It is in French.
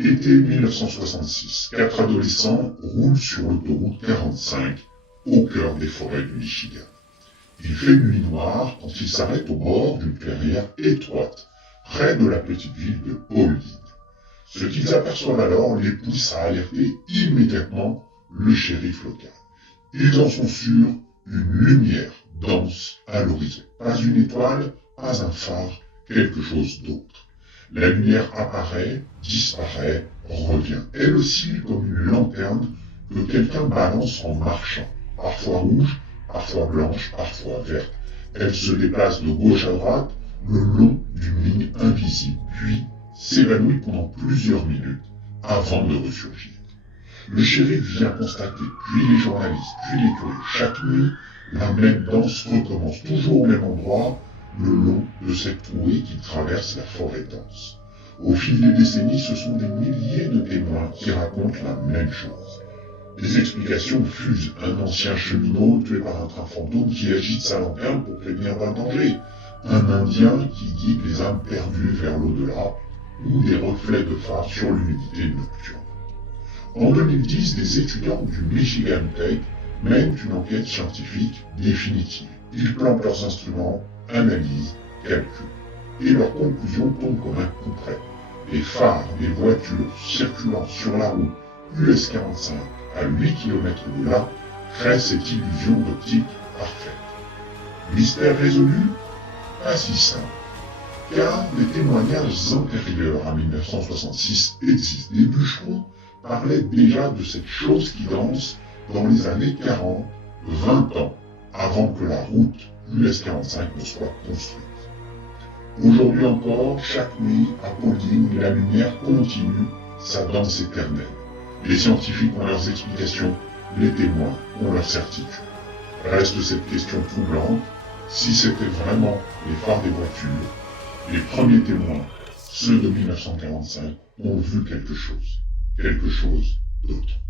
Été 1966, 4 adolescents roulent sur l'autoroute 45 au cœur des forêts du Michigan. Il fait nuit noire quand ils s'arrêtent au bord d'une clairière étroite, près de la petite ville de Paulding. Ce qu'ils aperçoivent alors les pousse à alerter immédiatement le shérif local. Ils en sont sûrs, une lumière danse à l'horizon. Pas une étoile, pas un phare, quelque chose d'autre. La lumière apparaît, disparaît, revient. Elle oscille comme une lanterne que quelqu'un balance en marchant. Parfois rouge, parfois blanche, parfois verte. Elle se déplace de gauche à droite, le long d'une ligne invisible, puis s'évanouit pendant plusieurs minutes avant de ressurgir. Le shérif vient constater, puis les journalistes, puis les curieux. Chaque nuit, la même danse recommence, toujours au même endroit, le long de cette trouée qui traverse la forêt dense. Au fil des décennies, ce sont des milliers de témoins qui racontent la même chose. Les explications fusent. Un ancien cheminot tué par un train fantôme qui agite sa lanterne pour prévenir d'un danger. Un Indien qui guide les âmes perdues vers l'au-delà, ou des reflets de phare sur l'humidité nocturne. En 2010, des étudiants du Michigan Tech mènent une enquête scientifique définitive. Ils plantent leurs instruments, analysent, calculent. Et leurs conclusions tombent comme un coup près. Les phares des voitures circulant sur la route US 45 à 8 km de là créent cette illusion d'optique parfaite. Mystère résolu? Pas si simple. Car des témoignages antérieurs à 1966 existent. Les bûcherons parlaient déjà de cette chose qui danse dans les années 40, 20 ans avant que la route US 45 ne soit construite. Aujourd'hui encore, chaque nuit, à Paulding, la lumière continue sa danse éternelle. Les scientifiques ont leurs explications, les témoins ont leurs certitudes. Reste cette question troublante, si c'était vraiment les phares des voitures, les premiers témoins, ceux de 1945, ont vu quelque chose d'autre.